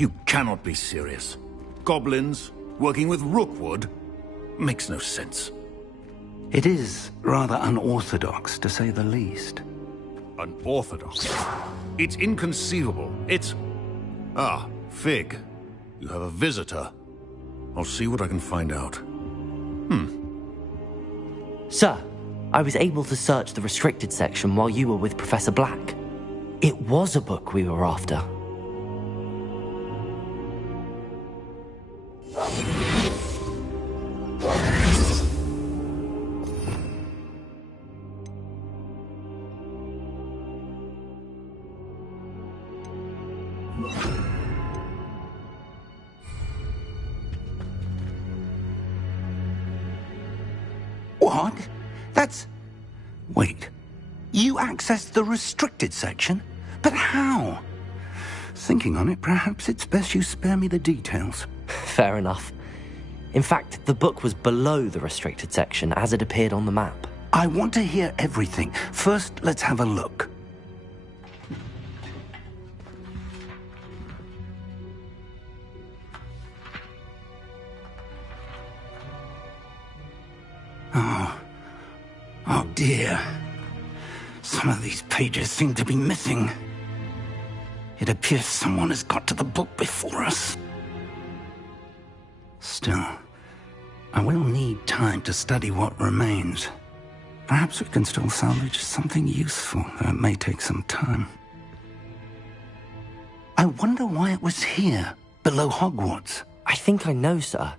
You cannot be serious. Goblins working with Rookwood? Makes no sense. It is rather unorthodox, to say the least. Unorthodox? It's inconceivable. It's... Ah, Fig. You have a visitor. I'll see what I can find out. Sir, I was able to search the restricted section while you were with Professor Black. It was a book we were after. What? That's... Wait. You accessed the restricted section? But how? Thinking on it, perhaps it's best you spare me the details. Fair enough. In fact, the book was below the restricted section as it appeared on the map. I want to hear everything. First, let's have a look. Oh dear. Some of these pages seem to be missing. It appears someone has got to the book before us. Still, I will need time to study what remains. Perhaps we can still salvage something useful, though it may take some time. I wonder why it was here, below Hogwarts. I think I know, sir.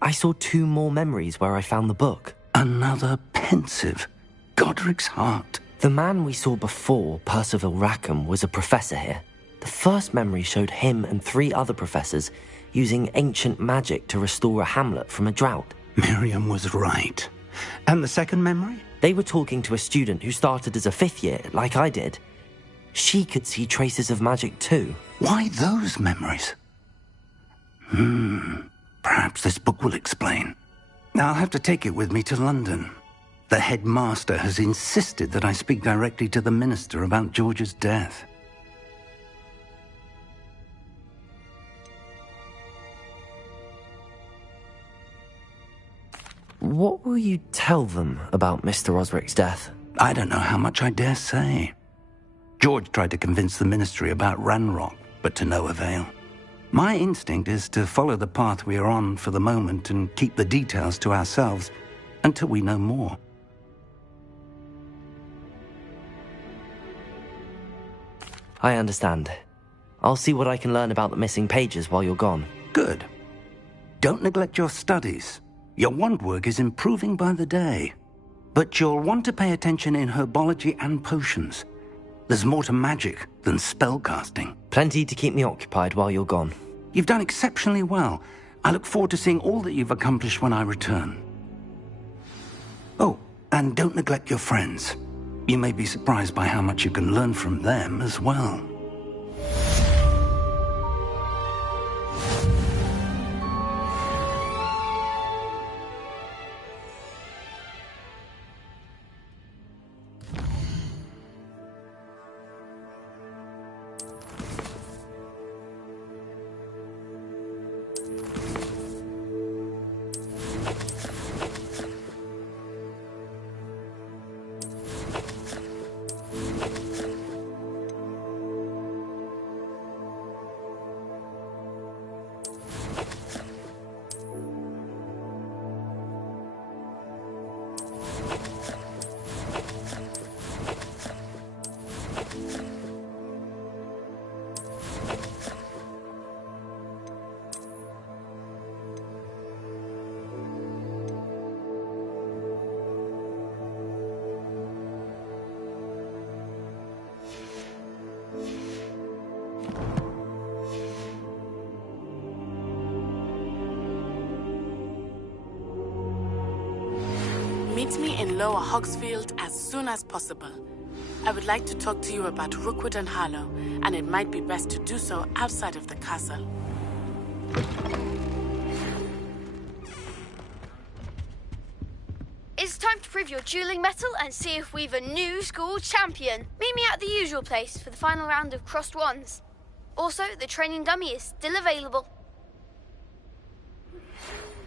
I saw 2 more memories where I found the book. Another pensive. Godric's heart. The man we saw before, Percival Rackham, was a professor here. The first memory showed him and 3 other professors using ancient magic to restore a hamlet from a drought. Miriam was right. And the second memory? They were talking to a student who started as a 5th year, like I did. She could see traces of magic too. Why those memories? Perhaps this book will explain. I'll have to take it with me to London. The headmaster has insisted that I speak directly to the minister about George's death. What will you tell them about Mr. Osric's death? I don't know how much I dare say. George tried to convince the ministry about Ranrock, but to no avail. My instinct is to follow the path we are on for the moment and keep the details to ourselves until we know more. I understand. I'll see what I can learn about the missing pages while you're gone. Good. Don't neglect your studies. Your wand work is improving by the day. But you'll want to pay attention in herbology and potions. There's more to magic than spellcasting. Plenty to keep me occupied while you're gone. You've done exceptionally well. I look forward to seeing all that you've accomplished when I return. Oh, and don't neglect your friends. You may be surprised by how much you can learn from them as well. Meet me in Lower Hogsfield as soon as possible. I would like to talk to you about Rookwood and Harlow, and it might be best to do so outside of the castle. It's time to prove your dueling mettle and see if we've a new school champion. Meet me at the usual place for the final round of crossed wands. Also, the training dummy is still available.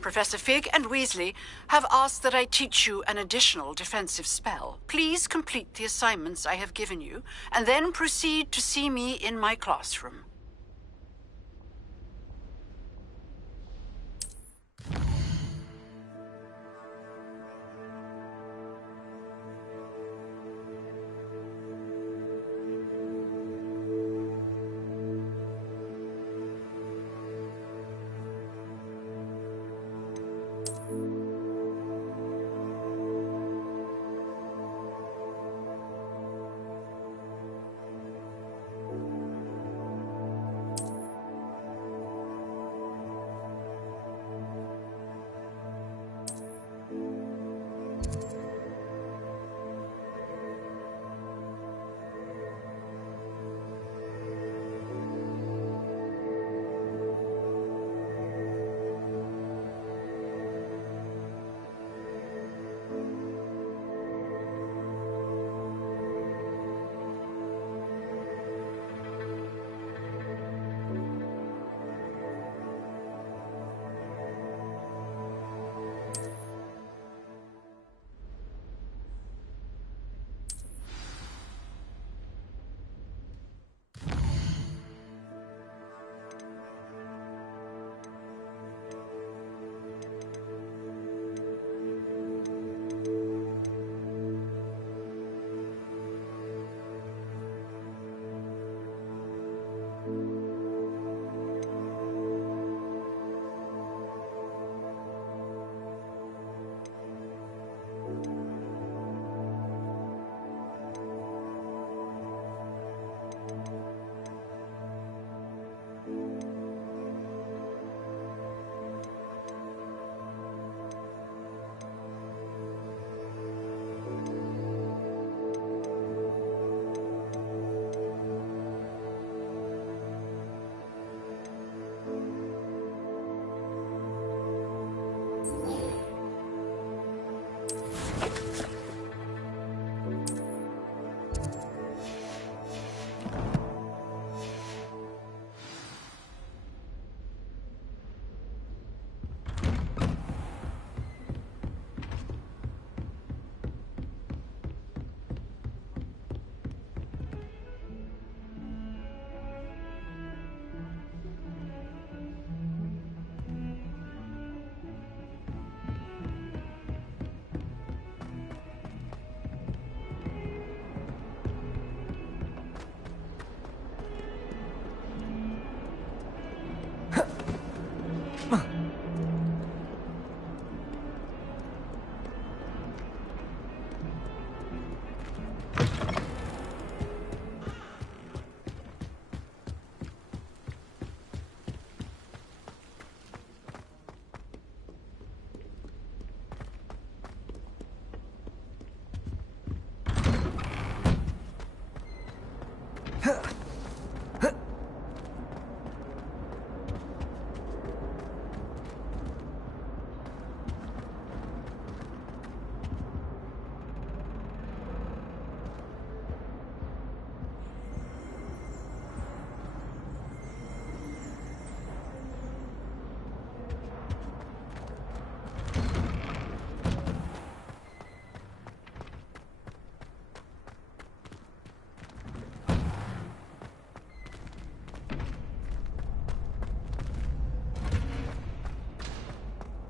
Professor Fig and Weasley have asked that I teach you an additional defensive spell. Please complete the assignments I have given you, and then proceed to see me in my classroom.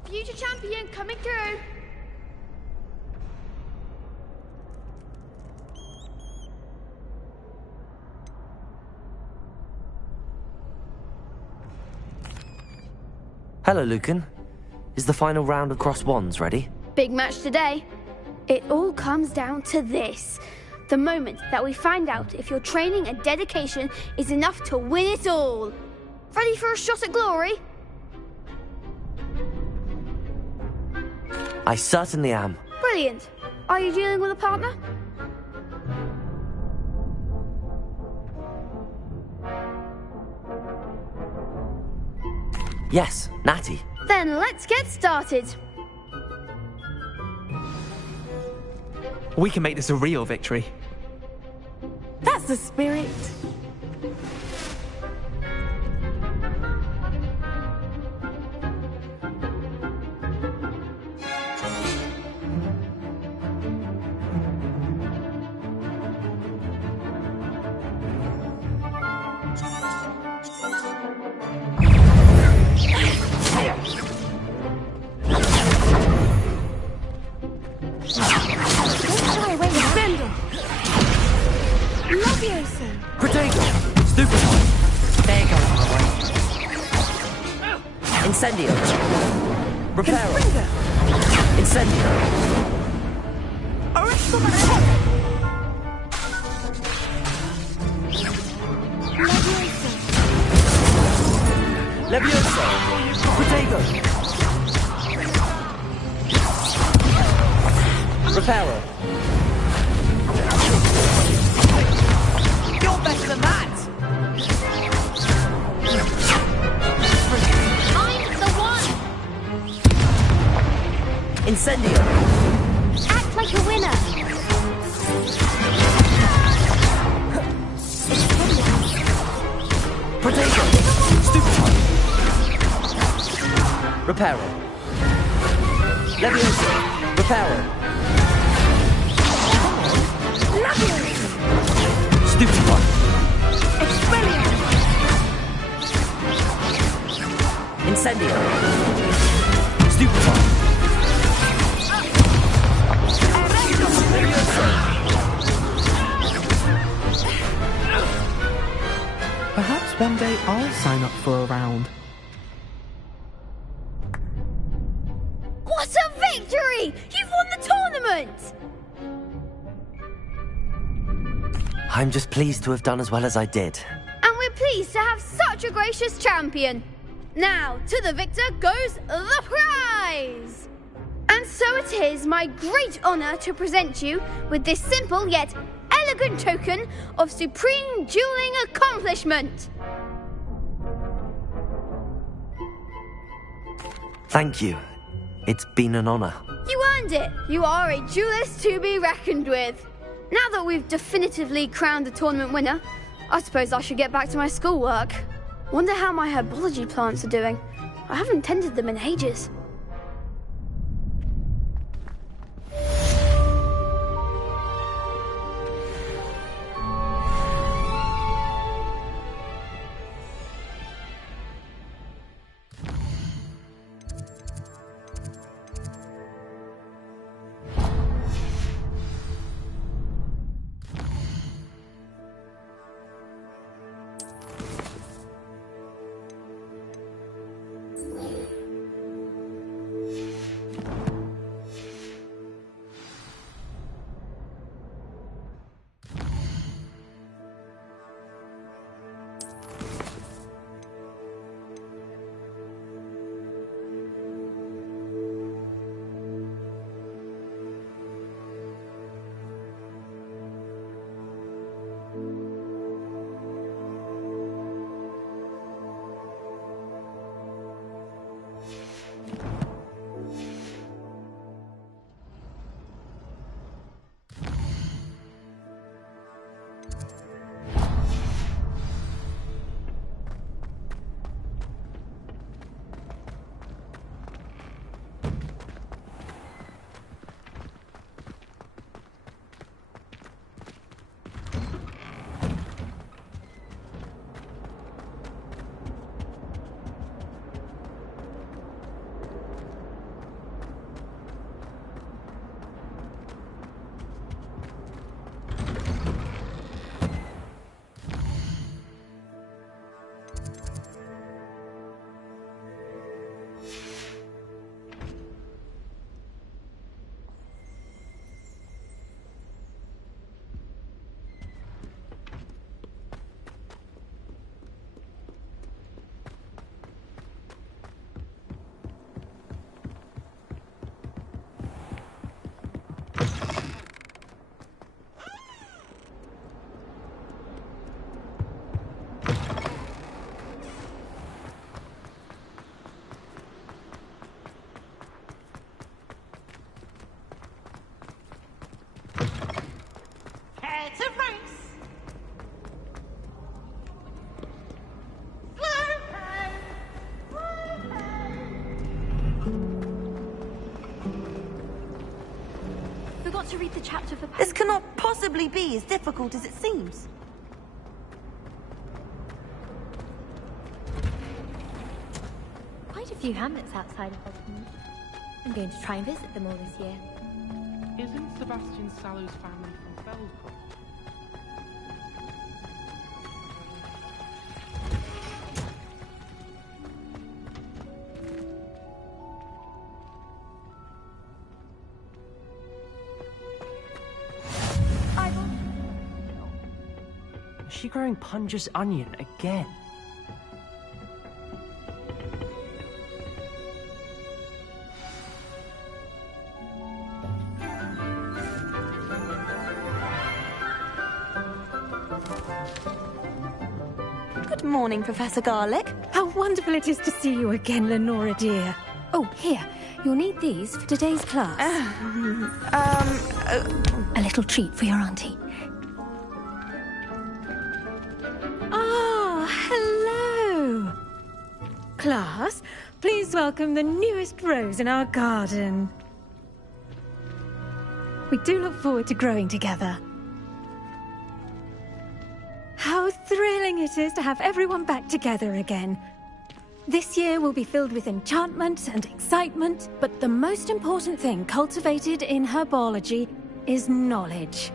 Future champion coming through. Hello, Lucan. Is the final round of Cross Wands ready? Big match today. It all comes down to this. The moment that we find out if your training and dedication is enough to win it all. Ready for a shot at glory? I certainly am. Brilliant. Are you dealing with a partner? Yes, Natty. Then let's get started. We can make this a real victory. That's the spirit. shy away with Bendel. Leviosa. Protego! Stupefy! There you go, my way. Incendio! Reparo! Incendio! Leviosa. Leviosa! Protego! Reparo! You're better than that! I'm the one! Incendio! Act like a winner! Protego! Stupefy! Reparo! Leviosa! Reparo! Leviosa. Stupefy! Expelliarmus. Incendio! Stupefy! Leviosa! Perhaps one day I'll sign up for a round. What a victory! You've won the tournament! I'm just pleased to have done as well as I did. And we're pleased to have such a gracious champion. Now, to the victor goes the prize! And so it is my great honor to present you with this simple yet elegant token of supreme dueling accomplishment. Thank you. It's been an honor. You earned it. You are a duelist to be reckoned with. Now that we've definitively crowned the tournament winner, I suppose I should get back to my schoolwork. Wonder how my herbology plants are doing. I haven't tended them in ages. To read the chapter for This cannot possibly be as difficult as it seems. Quite a few hamlets outside of Hogwarts. I'm going to try and visit them all this year. Isn't Sebastian Sallow's family from Belcroft? Is she growing Punja's onion again? Good morning, Professor Garlick. How wonderful it is to see you again, Lenora dear. Oh, here. You'll need these for today's class. A little treat for your auntie. Ah, hello. Class, please welcome the newest rose in our garden. We do look forward to growing together. How thrilling it is to have everyone back together again. This year will be filled with enchantment and excitement, but the most important thing cultivated in herbology is knowledge.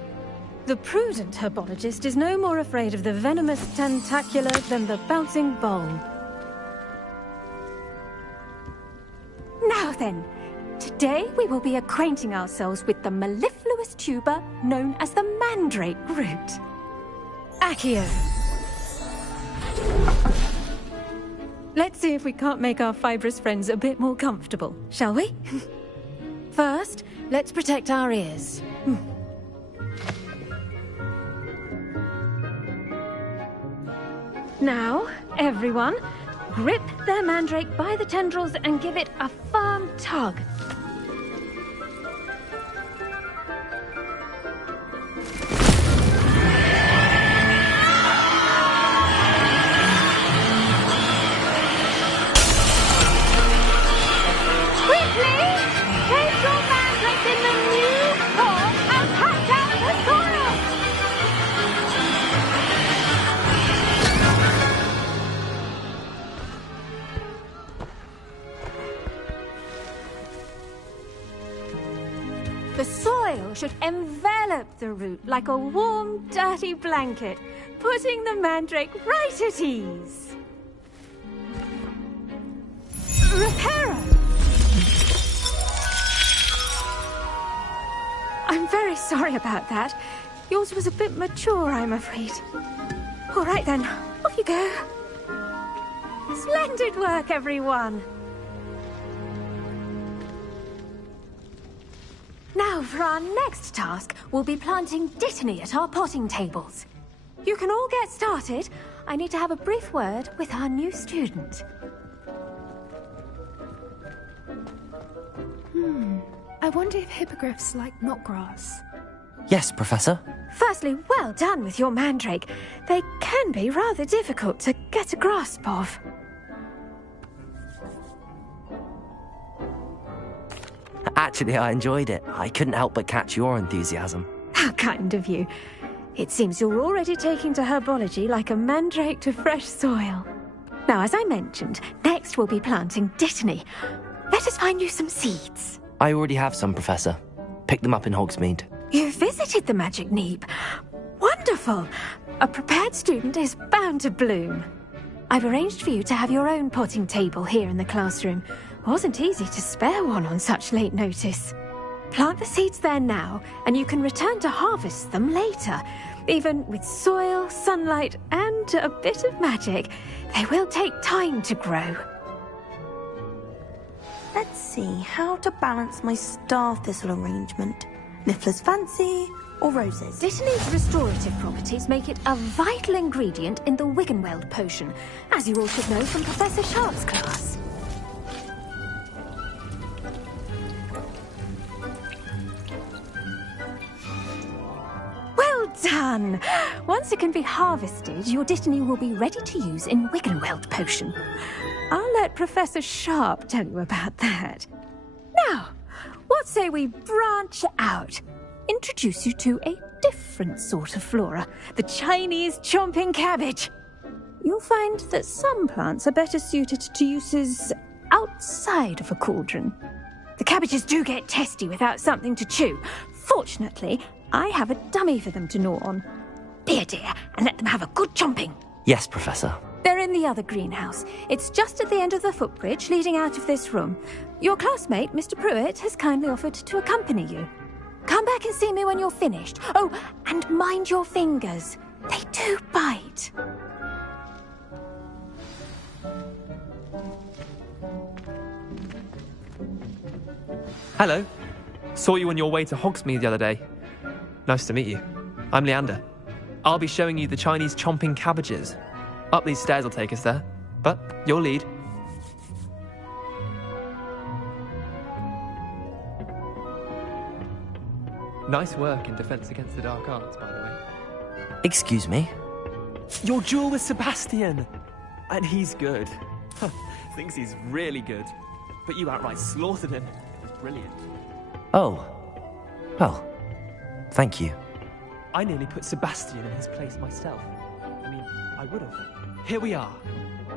The prudent herbologist is no more afraid of the venomous tentacula than the bouncing bowl. Now then, today we will be acquainting ourselves with the mellifluous tuber known as the mandrake root. Accio. Let's see if we can't make our fibrous friends a bit more comfortable, shall we? First, let's protect our ears. Now, everyone, grip their mandrake by the tendrils and give it a firm tug. The soil should envelop the root like a warm, dirty blanket, putting the mandrake right at ease. Reparo! I'm very sorry about that. Yours was a bit mature, I'm afraid. All right then, off you go. Splendid work, everyone. Now, for our next task, we'll be planting dittany at our potting tables. You can all get started. I need to have a brief word with our new student. I wonder if hippogriffs like knotgrass. Yes, Professor. Firstly, well done with your mandrake. They can be rather difficult to get a grasp of. Actually, I enjoyed it. I couldn't help but catch your enthusiasm. How kind of you. It seems you're already taking to herbology like a mandrake to fresh soil. Now, as I mentioned, next we'll be planting dittany. Let us find you some seeds. I already have some, Professor. Picked them up in Hogsmeade. You visited the Magic Neep. Wonderful. A prepared student is bound to bloom. I've arranged for you to have your own potting table here in the classroom. Wasn't easy to spare one on such late notice. Plant the seeds there now, and you can return to harvest them later. Even with soil, sunlight, and a bit of magic, they will take time to grow. Let's see how to balance my star thistle arrangement. Niffler's fancy or roses? Dittany's restorative properties make it a vital ingredient in the Wiggenweld potion, as you all should know from Professor Sharp's class. Well done! Once it can be harvested, your dittany will be ready to use in Wiggenweld potion. I'll let Professor Sharp tell you about that. Now, what say we branch out? Introduce you to a different sort of flora, the Chinese chomping cabbage. You'll find that some plants are better suited to uses outside of a cauldron. The cabbages do get testy without something to chew. Fortunately, I have a dummy for them to gnaw on. Be a dear and let them have a good chomping. Yes, Professor. They're in the other greenhouse. It's just at the end of the footbridge leading out of this room. Your classmate, Mr. Pruitt, has kindly offered to accompany you. Come back and see me when you're finished. Oh, and mind your fingers. They do bite. Hello. Saw you on your way to Hogsmeade the other day. Nice to meet you. I'm Leander. I'll be showing you the Chinese chomping cabbages. Up these stairs will take us there, but your lead. Nice work in Defense Against the Dark Arts, by the way. Excuse me? Your duel with Sebastian! And he's good. Thinks he's really good. But you outright slaughtered him. Brilliant. Oh. Well, thank you. I nearly put Sebastian in his place myself. I mean, I would have. Here we are.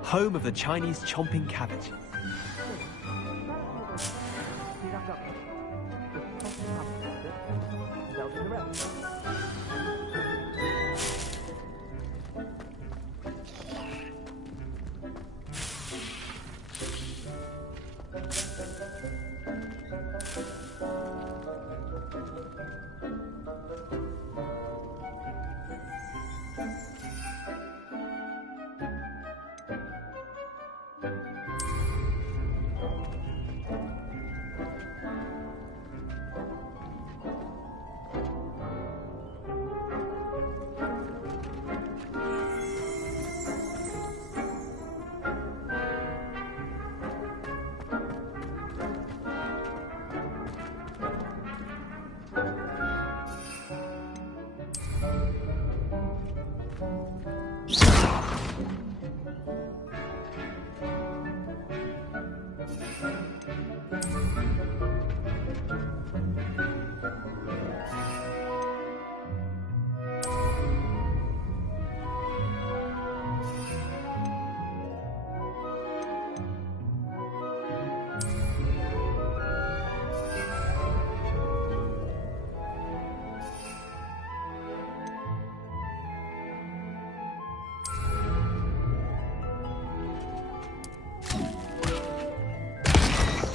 Home of the Chinese chomping cabbage.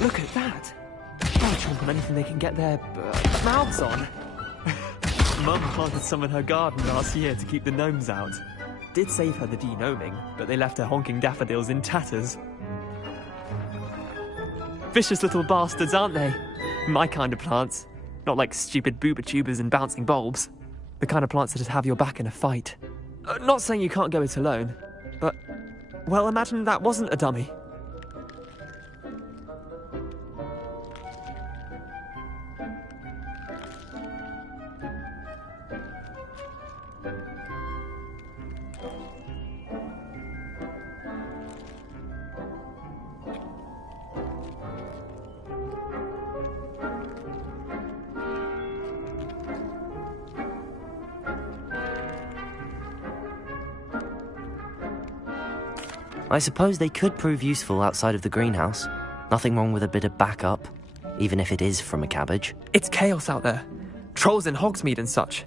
Look at that! They'll chomp on anything they can get their mouths on. Mum planted some in her garden last year to keep the gnomes out. Did save her the de-gnoming, but they left her honking daffodils in tatters. Vicious little bastards, aren't they? My kind of plants. Not like stupid booba tubers and bouncing bulbs. The kind of plants that'd have your back in a fight. Not saying you can't go it alone, but... well, imagine that wasn't a dummy. I suppose they could prove useful outside of the greenhouse. Nothing wrong with a bit of backup, even if it is from a cabbage. It's chaos out there. Trolls in Hogsmeade and such.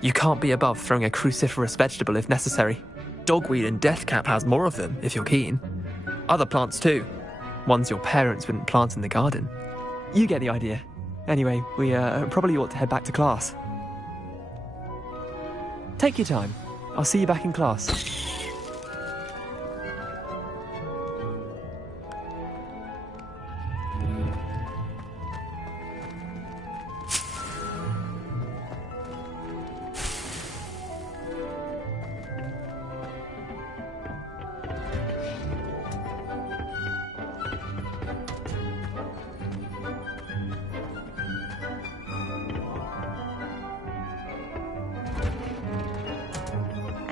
You can't be above throwing a cruciferous vegetable if necessary. Dogweed and deathcap has more of them, if you're keen. Other plants too. Ones your parents wouldn't plant in the garden. You get the idea. Anyway, we probably ought to head back to class. Take your time. I'll see you back in class.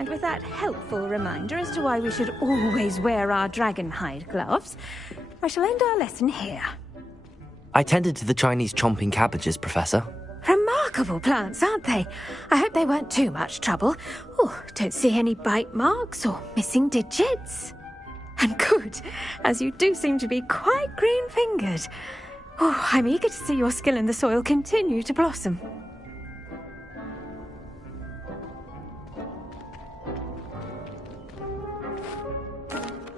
With that helpful reminder as to why we should always wear our dragon hide gloves, I shall end our lesson here. I tended to the Chinese chomping cabbages, Professor. Remarkable plants, aren't they? I hope they weren't too much trouble. Oh, don't see any bite marks or missing digits. And good, as you do seem to be quite green-fingered. Oh, I'm eager to see your skill in the soil continue to blossom.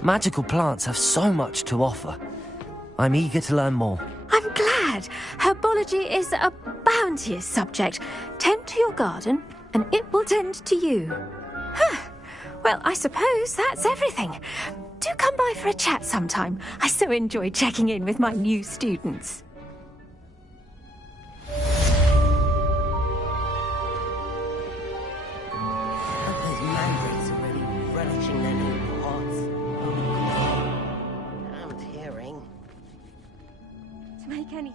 Magical plants have so much to offer. I'm eager to learn more. I'm glad. Herbology is a bounteous subject. Tend to your garden, and it will tend to you. Well, I suppose that's everything. Do come by for a chat sometime. I so enjoy checking in with my new students. Those mandrates are really relishing their new pots. I'm tearing. To make anything.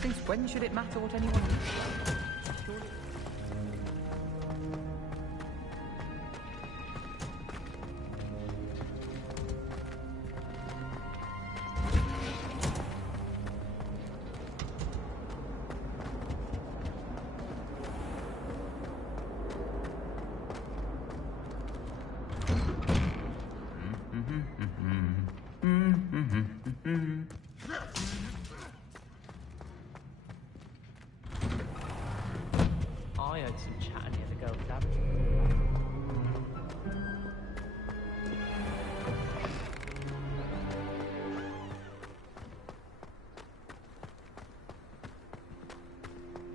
Since when should it matter what anyone thinks? Surely. I heard some chatter near the girls' lavatory.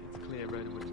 It's clear, Rosewood.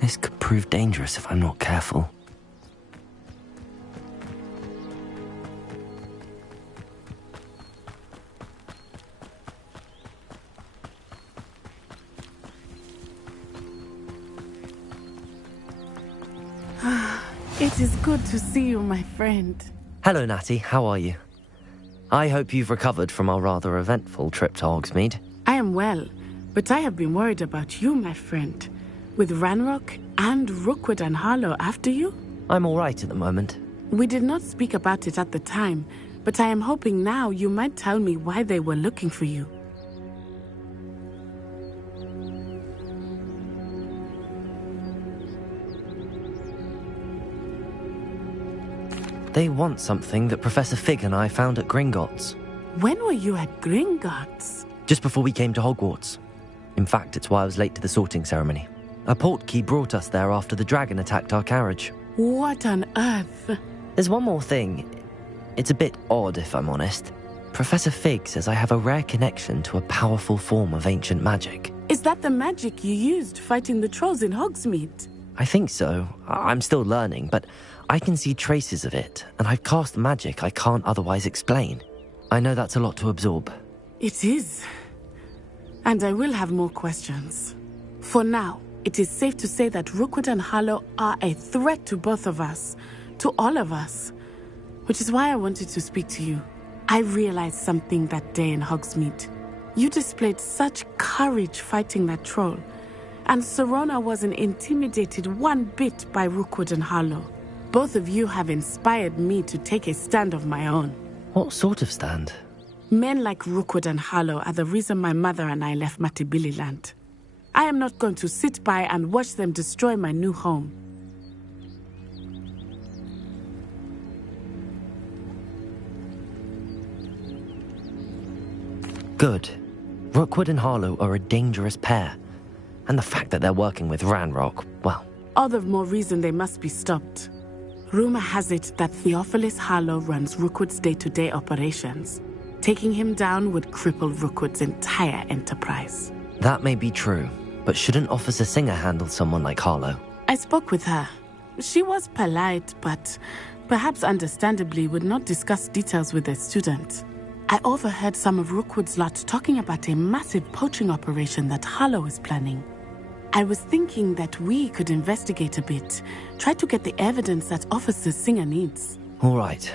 This could prove dangerous if I'm not careful. It is good to see you, my friend. Hello, Natty. How are you? I hope you've recovered from our rather eventful trip to Hogsmeade. I am well, but I have been worried about you, my friend. With Ranrock and Rookwood and Harlow after you? I'm all right at the moment. We did not speak about it at the time, but I am hoping now you might tell me why they were looking for you. They want something that Professor Fig and I found at Gringotts. When were you at Gringotts? Just before we came to Hogwarts. In fact, it's why I was late to the sorting ceremony. A portkey brought us there after the dragon attacked our carriage. What on earth? There's one more thing. It's a bit odd, if I'm honest. Professor Fig says I have a rare connection to a powerful form of ancient magic. Is that the magic you used fighting the trolls in Hogsmeade? I think so. I'm still learning, but I can see traces of it, and I've cast magic I can't otherwise explain. I know that's a lot to absorb. It is. And I will have more questions. For now, it is safe to say that Rookwood and Harlow are a threat to both of us, to all of us. Which is why I wanted to speak to you. I realized something that day in Hogsmeade. You displayed such courage fighting that troll, and Serona wasn't intimidated one bit by Rookwood and Harlow. Both of you have inspired me to take a stand of my own. What sort of stand? Men like Rookwood and Harlow are the reason my mother and I left Matabeleland. I am not going to sit by and watch them destroy my new home. Good. Rookwood and Harlow are a dangerous pair. And the fact that they're working with Ranrock, well... All the more reason they must be stopped. Rumor has it that Theophilus Harlow runs Rookwood's day-to-day operations. Taking him down would cripple Rookwood's entire enterprise. That may be true, but shouldn't Officer Singer handle someone like Harlow? I spoke with her. She was polite, but perhaps understandably would not discuss details with a student. I overheard some of Rookwood's lot talking about a massive poaching operation that Harlow is planning. I was thinking that we could investigate a bit, try to get the evidence that Officer Singer needs. All right,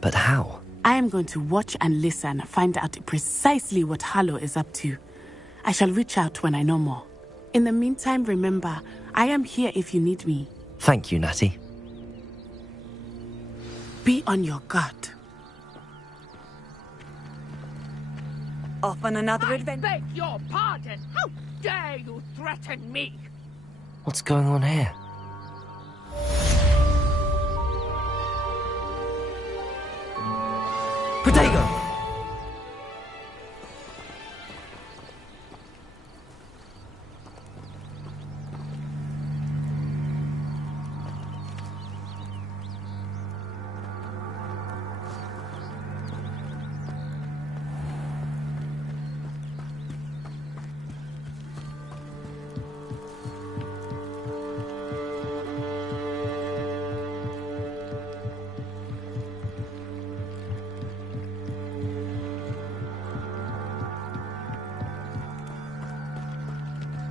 but how? I am going to watch and listen, find out precisely what Harlow is up to. I shall reach out when I know more. In the meantime, remember, I am here if you need me. Thank you, Natty. Be on your guard. Off on another adventure. I beg your pardon. How dare you threaten me? What's going on here? Protego!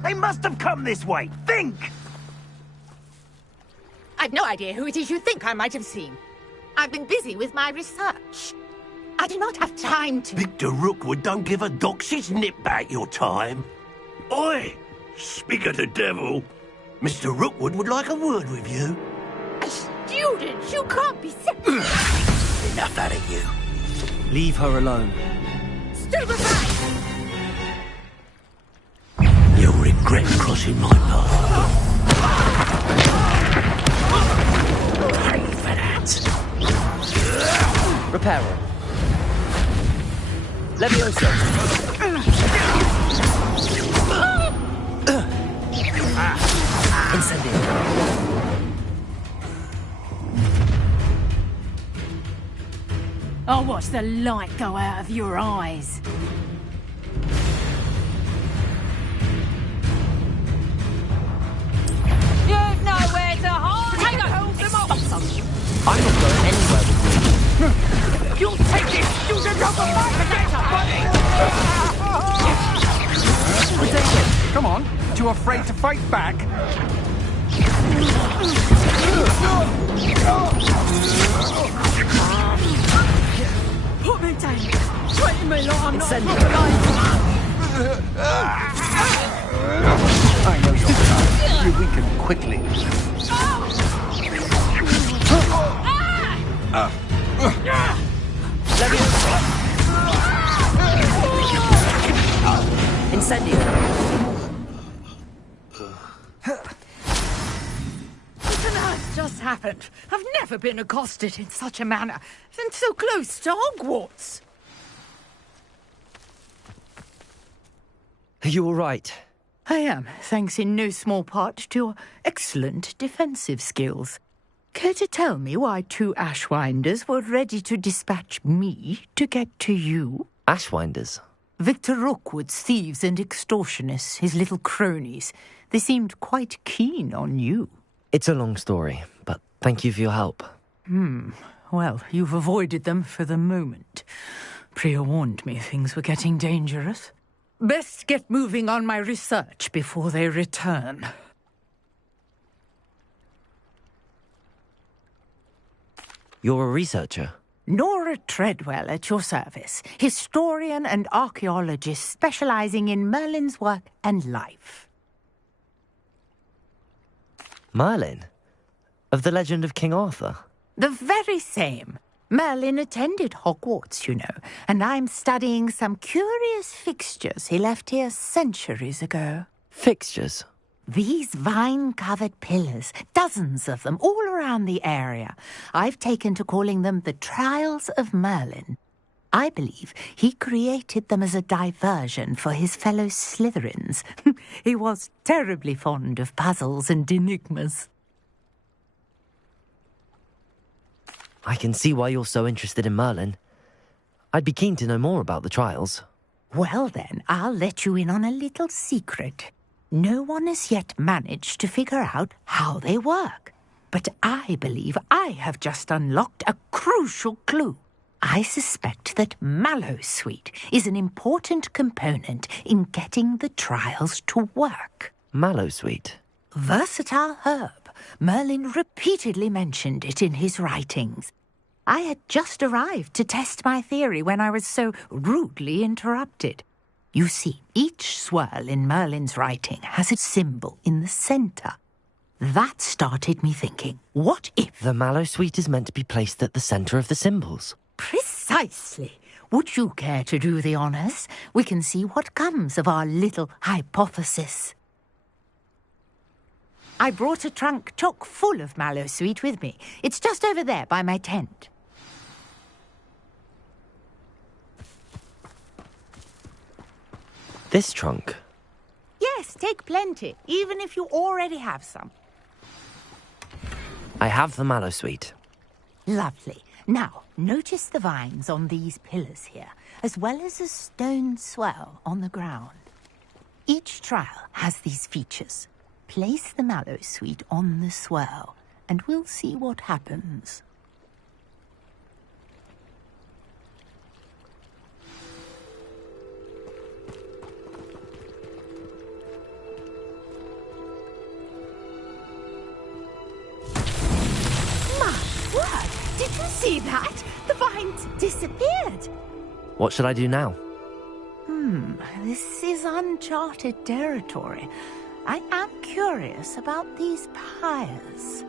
They must have come this way. Think! I've no idea who it is you think I might have seen. I've been busy with my research. I do not have time to... Victor Rookwood don't give a doxy's nip back your time. Oi! Speak of the devil. Mr. Rookwood would like a word with you. A student? You can't be... Enough out of you. Leave her alone. Stupefy! You'll regret crossing my path. Pay for that. Reparo. Levioso. Incendio. I'll watch the light go out of your eyes. You've nowhere to hide! Hold them off! I'm not going anywhere with you. You'll take this student over my Protego, come on. Too afraid to fight back? Put me down. Treat me like I'm not Incendio. alive. I know you're tough. You weaken quickly. Incendio. What on earth just happened? I've never been accosted in such a manner, and so close to Hogwarts. Are you all right? I am, thanks in no small part to your excellent defensive skills. Care to tell me why 2 Ashwinders were ready to dispatch me to get to you? Ashwinders? Victor Rookwood's thieves and extortionists, his little cronies. They seemed quite keen on you. It's a long story, but thank you for your help. Well, you've avoided them for the moment. Priya warned me things were getting dangerous. Best get moving on my research before they return. You're a researcher? Nora Treadwell at your service, historian and archaeologist specializing in Merlin's work and life. Merlin? Of the legend of King Arthur? The very same. Merlin attended Hogwarts, you know, and I'm studying some curious fixtures he left here centuries ago. Fixtures? These vine-covered pillars, dozens of them, all around the area. I've taken to calling them the Trials of Merlin. I believe he created them as a diversion for his fellow Slytherins. He was terribly fond of puzzles and enigmas. I can see why you're so interested in Merlin. I'd be keen to know more about the trials. Well then, I'll let you in on a little secret. No one has yet managed to figure out how they work. But I believe I have just unlocked a crucial clue. I suspect that Mallowsweet is an important component in getting the trials to work. Mallowsweet? Versatile herb. Merlin repeatedly mentioned it in his writings. I had just arrived to test my theory when I was so rudely interrupted. You see, each swirl in Merlin's writing has a symbol in the centre. That started me thinking, what if... The Mallowsweet is meant to be placed at the centre of the symbols. Precisely. Would you care to do the honours? We can see what comes of our little hypothesis. I brought a trunk chock full of Mallowsweet with me. It's just over there by my tent. This trunk? Yes, take plenty, even if you already have some. I have the Mallowsweet. Lovely. Now, notice the vines on these pillars here, as well as a stone swell on the ground. Each trial has these features. Place the Mallowsweet on the swell, and we'll see what happens. Did you see that? The vines disappeared. What should I do now? This is uncharted territory. I am curious about these pyres.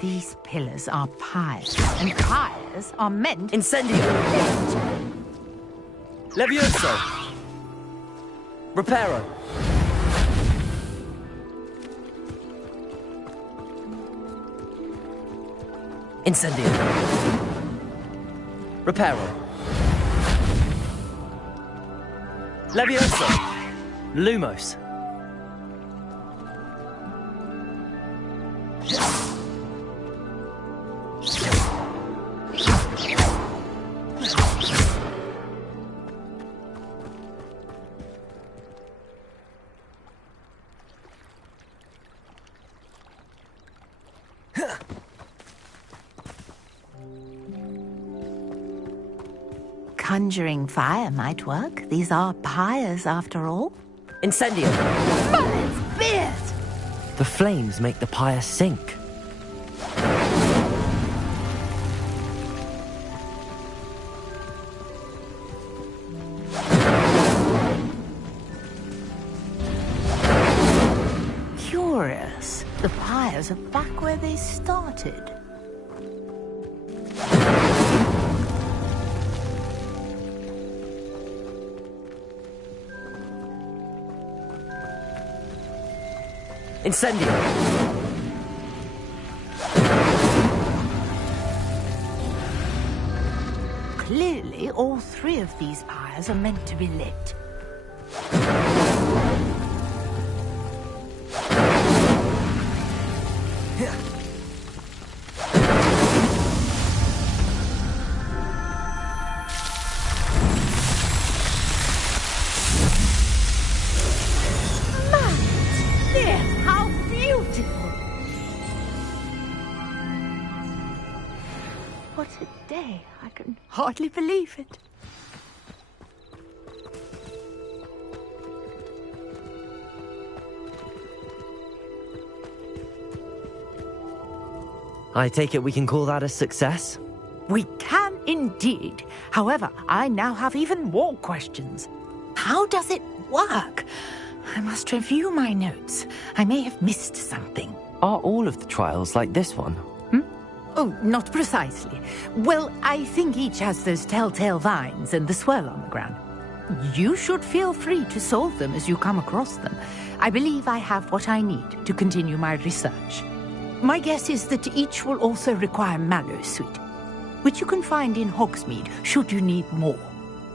These pillars are pyres, and pyres are meant... Incendio! Levioso! Reparo! Incendio! Reparo! Leviosa! Lumos! Conjuring fire might work. These are pyres, after all. Incendio! Bullets! Beers! The flames make the pyre sink. Curious. The pyres are back where they started. Incendio! Clearly, all three of these pyres are meant to be lit. What a day. I can hardly believe it. I take it we can call that a success? We can indeed. However, I now have even more questions. How does it work? I must review my notes. I may have missed something. Are all of the trials like this one? Oh, not precisely. Well, I think each has those telltale vines and the swirl on the ground. You should feel free to solve them as you come across them. I believe I have what I need to continue my research. My guess is that each will also require Mallowsweet, which you can find in Hogsmeade should you need more.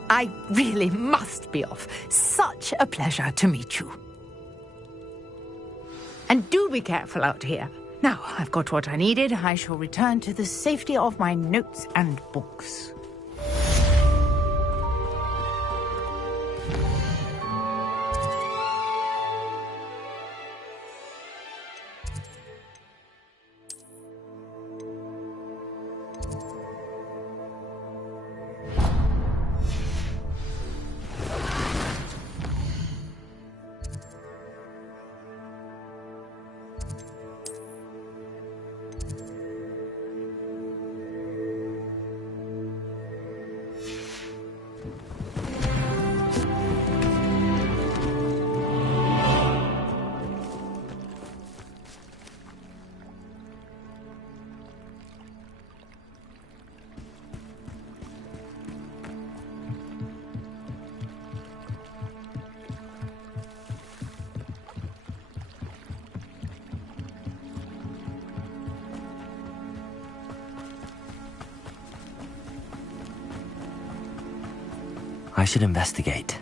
I really must be off. Such a pleasure to meet you. And do be careful out here. Now, I've got what I needed. I shall return to the safety of my notes and books. I should investigate.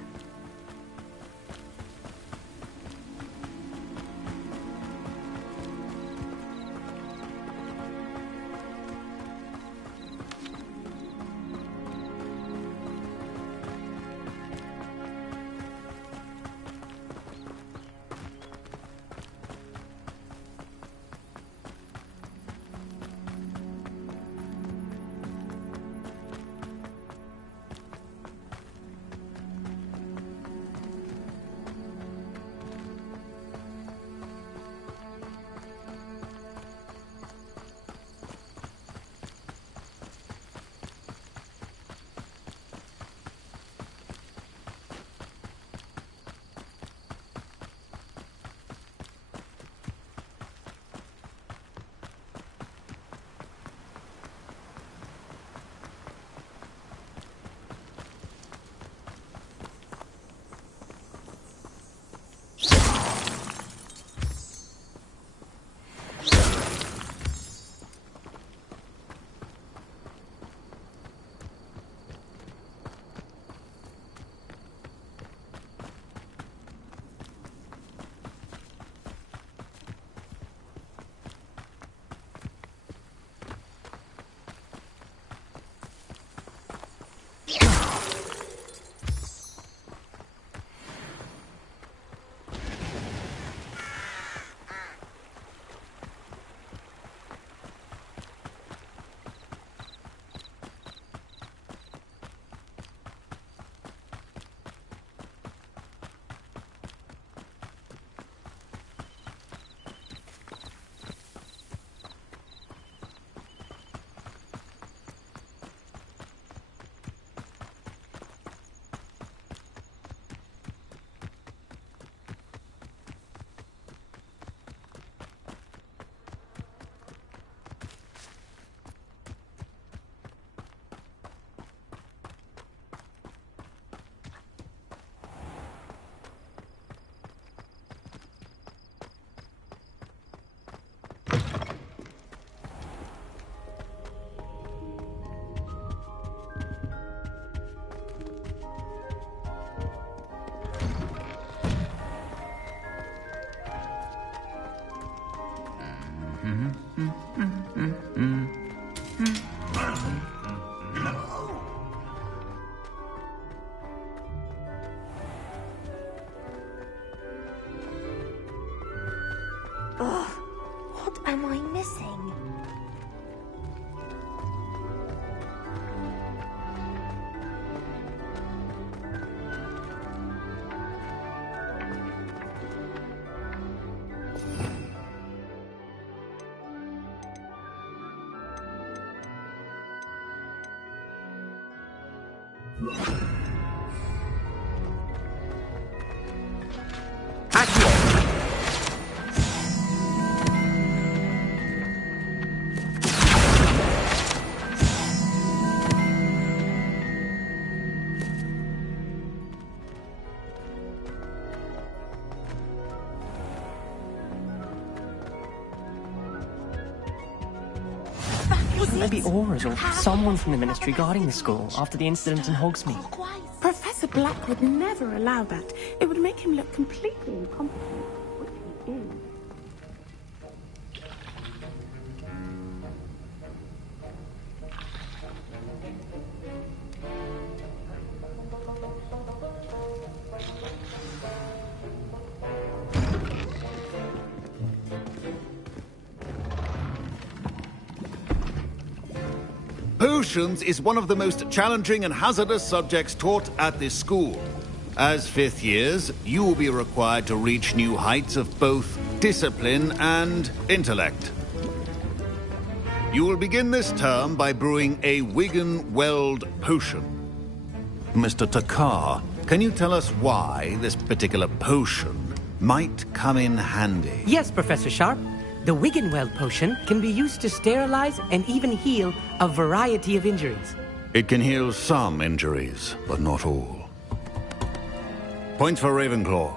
Ugh, what am I missing? Maybe Aura's or someone from the Ministry guarding the school after the incident in Hogsmeade. Professor Black would never allow that. It would make him look completely incompetent, which he is. Potions is one of the most challenging and hazardous subjects taught at this school. As fifth years, you will be required to reach new heights of both discipline and intellect. You will begin this term by brewing a Wigan-Weld potion. Mr. Takar, can you tell us why this particular potion might come in handy? Yes, Professor Sharp. The Wigan-Weld potion can be used to sterilize and even heal a variety of injuries. It can heal some injuries, but not all. Points for Ravenclaw.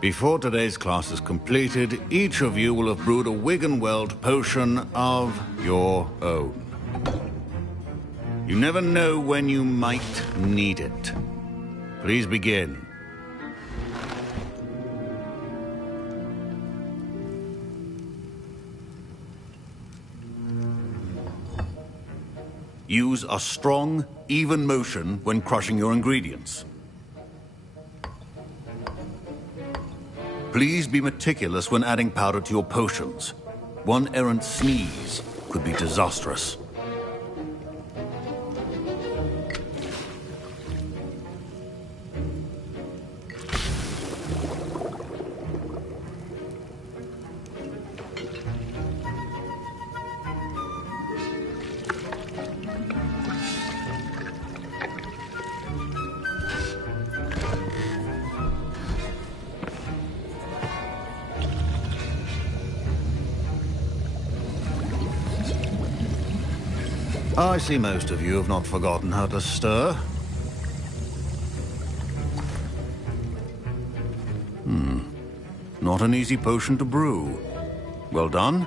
Before today's class is completed, each of you will have brewed a Wigan-Weld potion of your own. You never know when you might need it. Please begin. Use a strong, even motion when crushing your ingredients. Please be meticulous when adding powder to your potions. One errant sneeze could be disastrous. I see most of you have not forgotten how to stir. Not an easy potion to brew. Well done.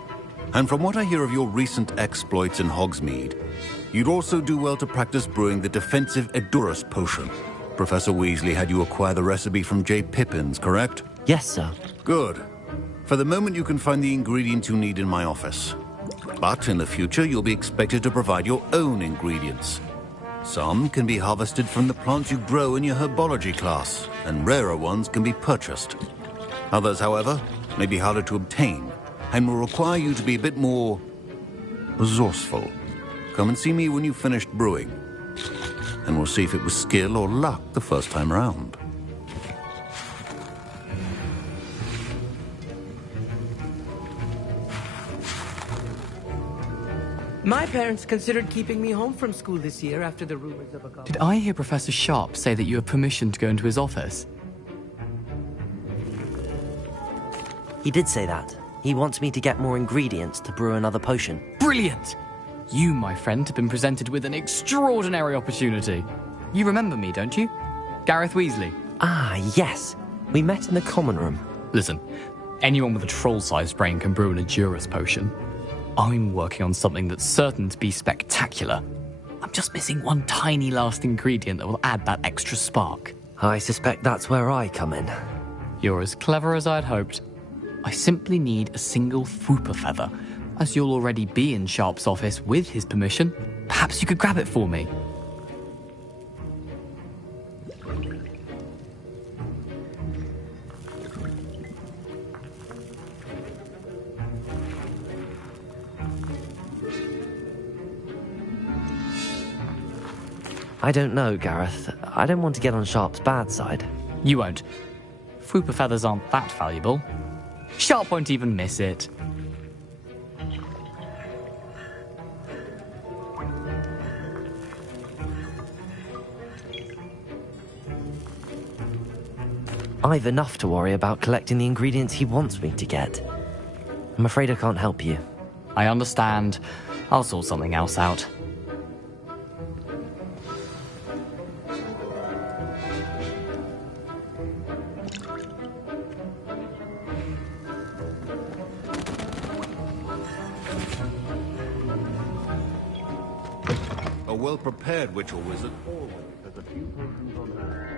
And from what I hear of your recent exploits in Hogsmeade, you'd also do well to practice brewing the defensive Edurus potion. Professor Weasley had you acquire the recipe from J. Pippin's, correct? Yes, sir. Good. For the moment, you can find the ingredients you need in my office. But in the future, you'll be expected to provide your own ingredients. Some can be harvested from the plants you grow in your herbology class, and rarer ones can be purchased. Others, however, may be harder to obtain, and will require you to be a bit more resourceful. Come and see me when you've finished brewing, and we'll see if it was skill or luck the first time round. My parents considered keeping me home from school this year after the rumors of a college. Did I hear Professor Sharp say that you have permission to go into his office? He did say that. He wants me to get more ingredients to brew another potion. Brilliant! You, my friend, have been presented with an extraordinary opportunity. You remember me, don't you? Gareth Weasley. Ah, yes. We met in the common room. Listen, anyone with a troll-sized brain can brew an Edurus potion. I'm working on something that's certain to be spectacular. I'm just missing one tiny last ingredient that will add that extra spark. I suspect that's where I come in. You're as clever as I'd hoped. I simply need a single Fwooper feather. As you'll already be in Sharp's office with his permission, perhaps you could grab it for me. I don't know, Gareth. I don't want to get on Sharp's bad side. You won't. Fwooper feathers aren't that valuable. Sharp won't even miss it. I've enough to worry about collecting the ingredients he wants me to get. I'm afraid I can't help you. I understand. I'll sort something else out. A well-prepared witch or wizard always has a few potions on hand.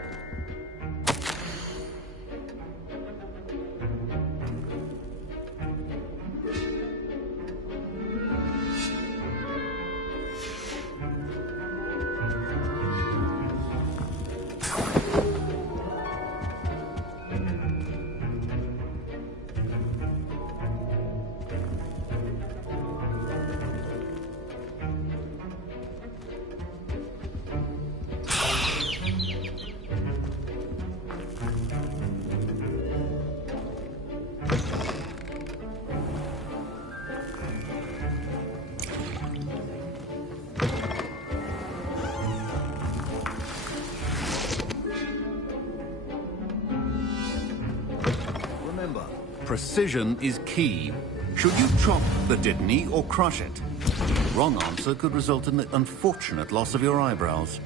Precision is key. Should you chop the Didney or crush it? The wrong answer could result in the unfortunate loss of your eyebrows.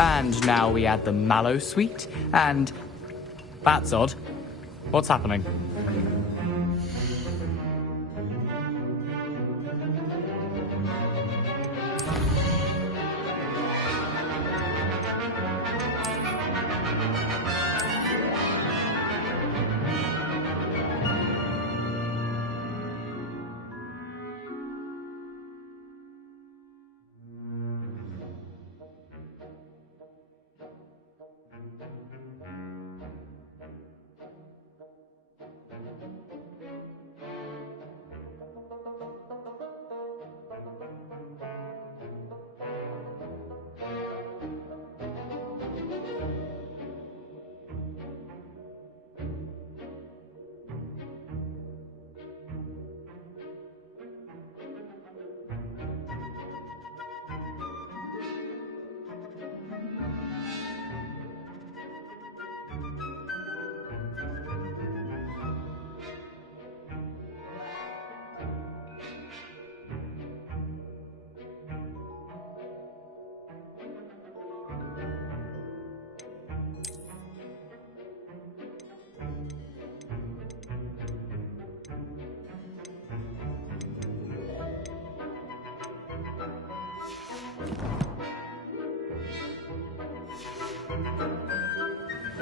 And now we add the mallow sweet, and... That's odd. What's happening?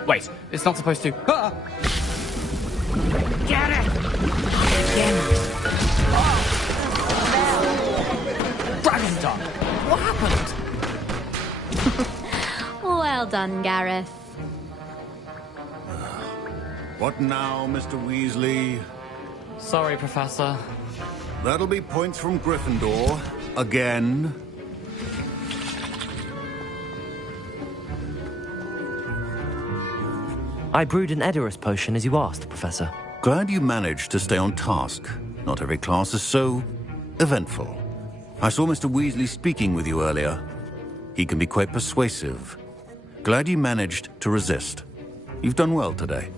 Wait, it's not supposed to... Ah! Get it! Dragon's What happened? Well done, Gareth. What now, Mr. Weasley? Sorry, Professor. That'll be points from Gryffindor. Again. I brewed an Edorus potion as you asked, Professor. Glad you managed to stay on task. Not every class is so eventful. I saw Mr. Weasley speaking with you earlier. He can be quite persuasive. Glad you managed to resist. You've done well today.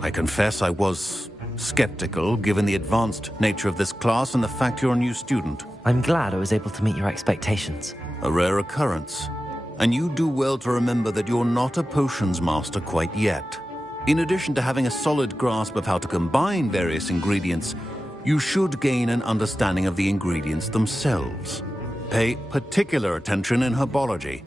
I confess I was skeptical, given the advanced nature of this class and the fact you're a new student. I'm glad I was able to meet your expectations. A rare occurrence. And you do well to remember that you're not a potions master quite yet. In addition to having a solid grasp of how to combine various ingredients, you should gain an understanding of the ingredients themselves. Pay particular attention in herbology.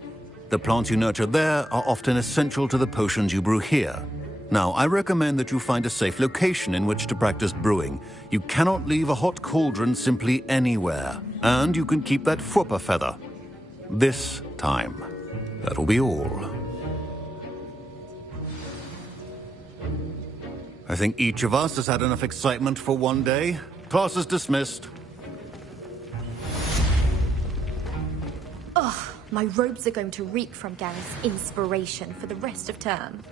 The plants you nurture there are often essential to the potions you brew here. Now, I recommend that you find a safe location in which to practice brewing. You cannot leave a hot cauldron simply anywhere. And you can keep that Fwooper feather. This time. That'll be all. I think each of us has had enough excitement for one day. Class is dismissed. Ugh, my robes are going to reek from Gareth's inspiration for the rest of term.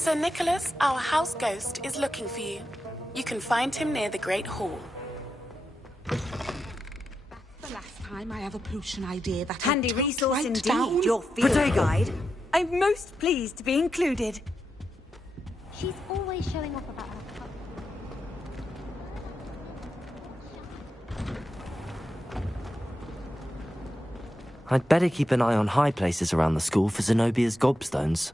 Sir Nicholas, our house ghost, is looking for you. You can find him near the Great Hall. The last time I have a potion idea that Handy I took resource right indeed, down. your field Protego. guide. I'm most pleased to be included. She's always showing off about her. I'd better keep an eye on high places around the school for Zenobia's gobstones.